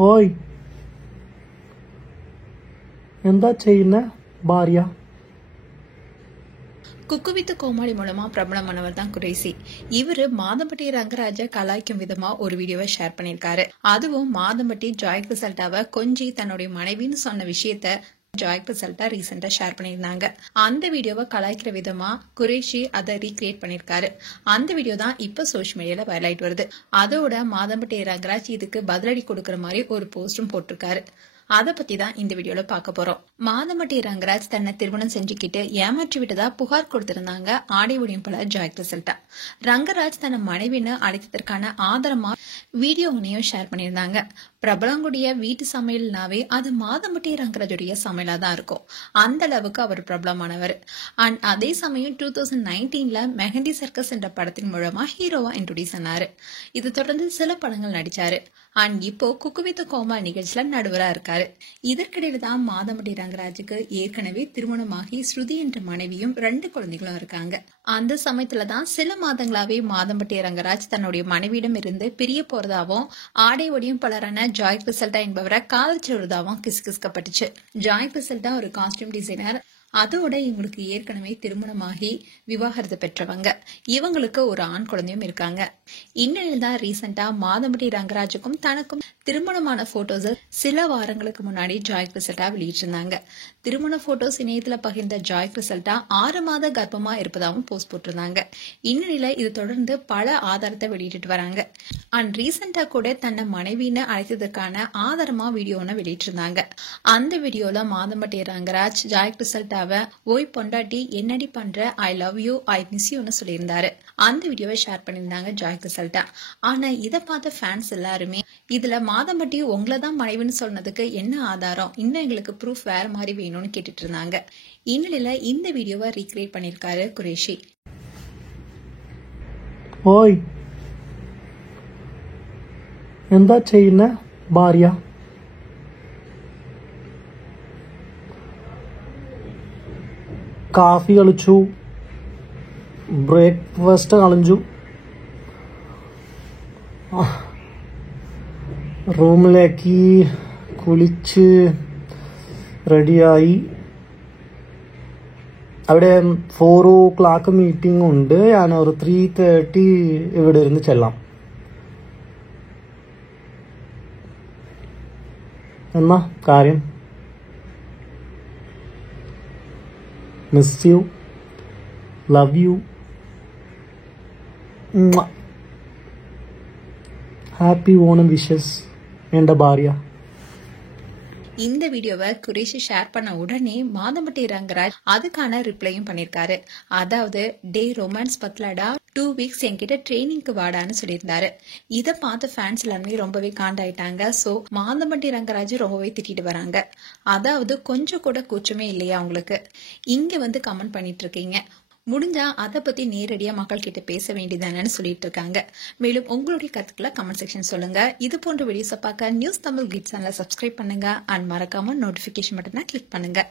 ஓய், എന്താ ചെയ്യുന്ന ഭാര്യ? குக்கு வித் கோமாளி மூலமா பிரபலமானவர் தான் குரேசி. இவரு மாதம்பட்டி ரங்கராஜ கலாய்க்கும் விதமா ஒரு வீடியோவை ஷேர் பண்ணிருக்காரு. அதுவும் மாதம்பட்டி ஜாய் கிறிசல்டாவை கொஞ்சி தன்னுடைய மனைவின்னு சொன்ன விஷயத்த ஜாய் கிறிசல்டா ரீசெண்டா ஷேர் பண்ணியிருந்தாங்க. அந்த வீடியோவை கலாய்க்கிற விதமா குரேஷி அதை ரீக்ரியேட் பண்ணிருக்காரு. அந்த வீடியோ தான் இப்ப சோஷியல் மீடியால வைரல் ஆயிட்டு வருது. அதோட மாதம்பட்டி ரங்கராஜ் இதுக்கு பதிலடி கொடுக்கற மாதிரி ஒரு போஸ்டும் போட்டிருக்காரு. அத பத்தி தான் இந்த வீடியோல பார்க்க போறோம். மாதம்பட்டி ரங்கராஜ் தன்னை திருமணம் செஞ்சுக்கிட்டு ஏமாற்றி விட்டதா புகார் கொடுத்திருந்தாங்க ஆடை ஒளியமைப்பாளர் ஜாய் கிறிசல்டா. ரங்கராஜ் தன்னை மனைவின்னு அழைத்ததற்கான ஆதாரமா வீடியோ ஒன்னையும் ஷேர் பண்ணியிருந்தாங்க. பிரபலங்குடைய வீட்டு சமையல்னாவே அது மாதம்பட்டி ரங்கராஜுடைய சமையலா தான் இருக்கும். அந்த அளவுக்கு அவர் பிரபலமானவர். அண்ட் அதே சமயம் 2019 மெஹந்தி சர்க்கஸ் என்ற படத்தின் மூலமா ஹீரோவா இன்ட்ரோடியூஸ் ஆனாரு. இது தொடர்ந்து சில படங்கள் நடிச்சாரு. அண்ட் இப்போ குக்கு வித் கோமாளி நிகழ்ச்சியில நடுவரா இருக்காரு. இதற்கிடையில தான் மாதம்பட்டி ரங்கராஜுக்கு ஏற்கனவே திருமணமாகி ஸ்ருதி என்ற மனைவியும் 2 குழந்தைகளும் இருக்காங்க. அந்த சமயத்துலதான் சில மாதங்களாவே மாதம்பட்டி ரங்கராஜ் தன்னுடைய மனைவியிடம் இருந்து பிரிய போறதாவும் ஆடை ஒளியமைப்பாளரான ஜாய் கிறிசல்டா என்பவரை காதலிச்சுவதாகவும் கிசுகிசுக்கப்பட்டுச்சு. ஜாய் கிறிசல்டா ஒரு காஸ்டியூம் டிசைனர். அதோட இவங்களுக்கு ஏற்கனவே திருமணமாகி விவாகரத்து பெற்றவங்க. இவங்களுக்கு ஒரு ஆண் குழந்தையும் இருக்காங்க. இந்நிலையில் தான் ரீசெண்டா மாதம்பட்டி ரங்கராஜுக்கும் தனக்கும் திருமணமான போட்டோஸ் சில வாரங்களுக்கு முன்னாடி ஜாய் கிறிசல்டா வெளியிட்டிருந்தாங்க. திருமண போட்டோஸ் இணையத்துல பகிர்ந்த ஜாய் கிறிசல்டா 6 மாத கர்ப்பமா இருப்பதாகவும் போஸ்ட் போட்டிருந்தாங்க. இந்நிலையில இது தொடர்ந்து பல ஆதாரத்தை வெளியிட்டு வராங்க. அண்ட் ரீசெண்டா கூட தன்னை மனைவின்னு அழைத்ததற்கான ஆதாரமா வீடியோ ஒன்னு வெளியிட்டிருந்தாங்க. அந்த வீடியோல மாதம்பட்டி ரங்கராஜ் ஜாய் கிறிசல்டா ஓய் பொண்டாட்டி என்னடி பண்ற, I love you, I miss யூன்னு சொல்லியிருந்தாரு. அந்த வீடியோவை ஷேர் பண்ணியிருந்தாங்க ஜாய் கிறிசல்டா. ஆனா இதை பார்த்த ஃபேன்ஸ் எல்லாருமே இதுல மாதம்பட்டி உங்களதான் மனைவின்னு சொன்னதுக்கு என்ன ஆதாரம், இன்னும் எங்களுக்கு ப்ரூஃப் வேற மாதிரி வேணும்னு கேட்டுட்டு இருந்தாங்க. இந்நிலையில இந்த வீடியோவை ரீக்ரியேட் பண்ணிருக்காரு குரேஷி. ஓய், എന്താ ചെയ്യുന്ന ഭാര്യ? കാഫി കളിച്ചു, ബ്രേക്ക്ഫാസ്റ്റ് കളഞ്ഞു, റൂമിലേക്ക് കുളിച്ച് റെഡിയായി. അവിടെ 4 o'clock മീറ്റിംഗ് ഉണ്ട്. ഞാൻ ഒരു 3:30 ഇവിടെ ഇരുന്ന് ചെല്ലാം. എന്നാ കാര്യം? Miss you, love you, happy Onam wishes என்ற பாரியா. இந்த வீடியோவை குரேஷி ஷேர் பண்ண உடனே மாதம்பட்டி ரங்கராஜ் அதுக்கான ரிப்ளையும் பண்ணிருக்காரு. அதாவது டே ரொமான்ஸ் பத்லடா 2 weeks என்கிட்ட ட்ரைனிங்க்கு வாடான்னு சொல்லியிருந்தாரு. இதை பார்த்து ஃபேன்ஸ் எல்லாருமே ரொம்பவே காண்டாயிட்டாங்க. சோ மாதம்பட்டி ரங்கராஜ் ரொம்பவே திட்டிட்டு வராங்க. அதாவது கொஞ்சம் கூட கூச்சமே இல்லையா உங்களுக்கு? இங்க வந்து கமெண்ட் பண்ணிட்டு இருக்கீங்க. முடிஞ்சா அதை பத்தி நேரடியா மக்கள் கிட்ட பேச வேண்டியதானு சொல்லிட்டு இருக்காங்க. மேலும் உங்களுடைய கருத்துக்களை கமெண்ட் செக்ஷன் சொல்லுங்க. இது போன்ற வீடியோஸை பார்க்க நியூஸ் தமிழ் கிட்ஸ் சேனலை சப்ஸ்கிரைப் பண்ணுங்க. அண்ட் மறக்காம நோட்டிபிகேஷன் பட்டனை கிளிக் பண்ணுங்க.